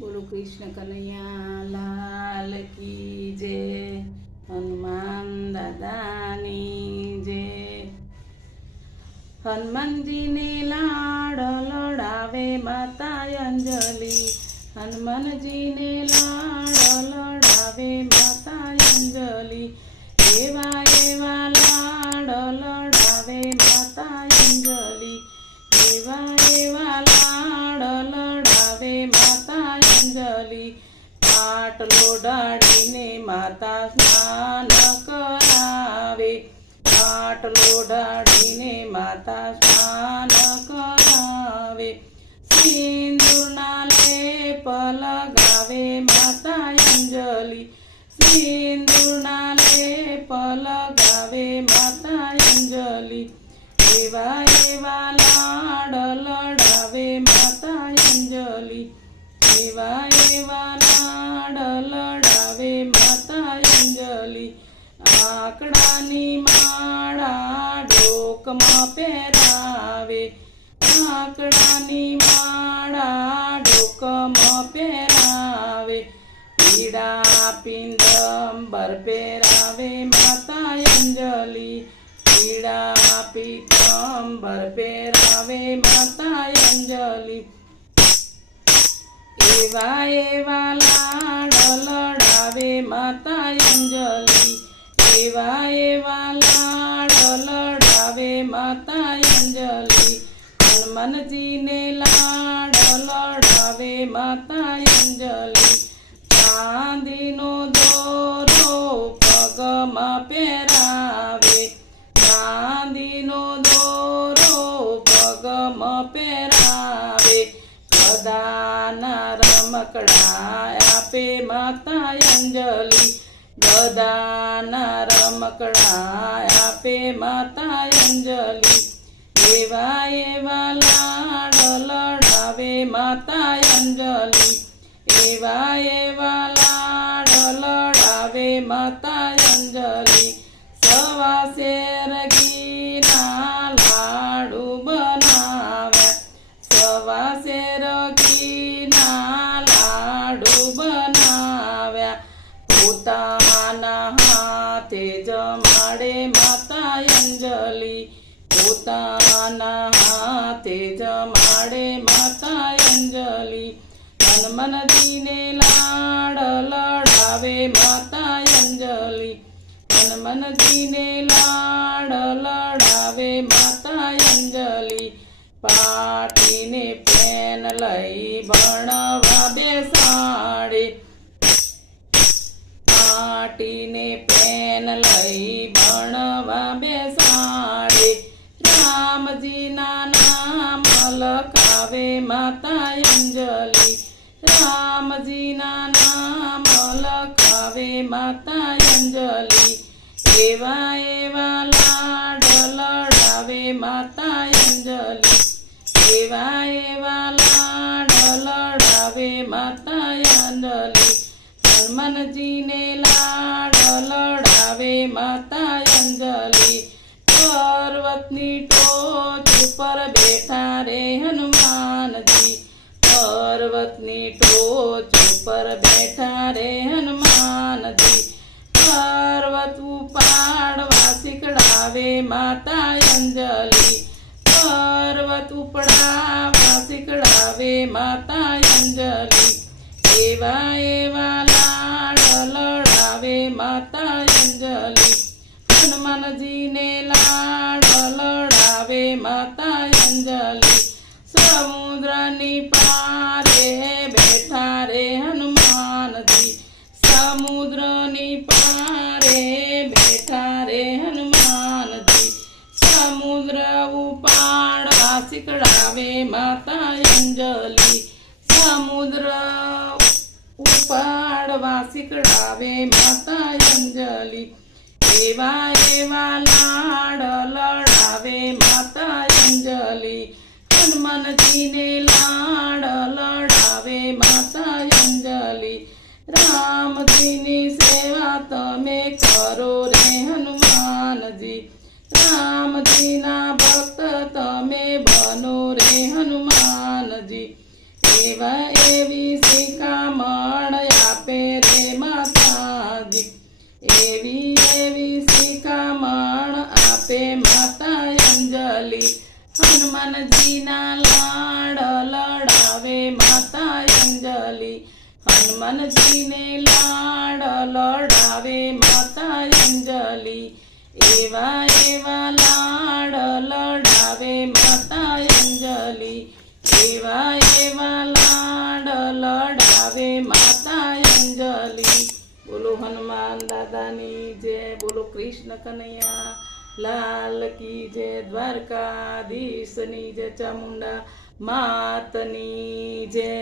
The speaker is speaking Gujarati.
बोलो कृष्ण कन्हैया लाल की जय। हनुमान दादानी जय। हनुमान जी ने लाड़ लड़ावे माता अंजलि। हनुमान जी ने लाड़ लड़ावे माता अंजलि। एवा एवा लाड़ लड़ावे माता अंजलि। एवा एवा लाड़ लड़ावे माता अंजलि। पाटलो ढाळीने माता स्नान करावे। पाटलो ढाळीने माता स्नान करावे। सिंदूरना लेप लगावे माता अंजलि। सिंदूरना लेप लगावे माता अंजलि। एवा एवा लाड लड़ावे माता अंजलि। एवा एवा लाड लड़ावे माता अंजलि। आकड़ानी माळा डोकમાં પહેરાવે। આકડાની માળા ડોકમાં પહેરાવે। પીળા પીતાંબર પહેરાવે માતા અંજલિ। પીળા પીતાંબર પહેરાવે માતા અંજલિ। એવા એવા લાડ લડાવે માતા અંજલિ। એવા એવા લાડ લડાવે માતા અંજલિ। હનુમાનજી ને લાડ લડાવે માતા અંજલિ। ચાંદીનો દોરો પગમાં પહેરાવે। ચાંદીનો દોરો પગમાં પહેરાવે। ગદાના રમકડા આપે માતા અંજલિ। ગદાના રમકડા આપે માતા અંજલિ। એવા એવા લાડ લડાવે માતા અંજલિ। એવા એવા લાડ લડાવે માતા અંજલિ। સવા શેર ઘીના લાડુ બનાવ્યા। સવા શેર ઘીના લાડુ બનાવ્યા। પોતાના હાથે જમાડે માતા અંજલિ। પોતાના હાથે જમાડે માતા અંજલિ। હનુમાનજીને લાડ લડાવે માતા અંજલિ। હનુમાનજીને લાડ લડાવે માતા અંજલિ। પાટીને પેન લઈ ભણવા બેસાડે। પાટીને પેન લઈ ભણવા બેસાડે। રામજીના નામ લખાવે માતા અંજલિ। રામજીના નામ લખાવે માતા અંજલિ। એવા એવા લાડ લડાવે માતા અંજલિ। એવા એવા લાડ લડાવે માતા અંજલિ। હનુમાનજીને લાડ લડાવે માતા અંજલિ। પર્વતની ટોચ ઉપર બેઠા રે હનુમાનજી। પર્વતની ટોચ ઉપર બેઠા રે હનુમાનજી। પર્વત ઉપાડવા શીખડાવે માતા અંજલિ। પર્વત ઉપડાવા શીખડાવે માતા અંજલિ। એવા એવા લાડ લડાવે માતા અંજલિ। હનુમાનજીને લાડ લડાવે માતા અંજલિ। સમુદ્રની પારે બેઠા રે હનુમાનજી। સમુદ્રની પારે બેઠા રે હનુમાનજી। સમુદ્ર ઉપાડવા શીખડાવે માતા અંજલિ। સમુદ્ર ઉપાડવા શીખડાવે માતા અંજલિ। એવા એવા લાડ લડાવે માતા અંજલિ। હનુમાનજીને લાડ લડાવે માતા અંજલિ। રામજીની સેવા તમે કરો રે હનુમાનજી। રામજીના ભક્ત તમે બનો રે હનુમાનજી। એવા એવી શિખામણ આપે રે માતાજી એવી એવી શિખામણ આપે માતા અંજલિ હનુમાનજીના લાડ લડાવે માતા અંજલિ હનુમાનજીને લાડ લડાવે માતા અંજલિ એવા એવા લાડ લડાવે માતા અંજલિ એવા એવા લાડ લડાવે માતા અંજલિ બોલો હનુમાન દાદાની જય બોલો કૃષ્ણ કનૈયા લાલ કી જય દ્વારકાધીશની જય ચામુંડા માતની જય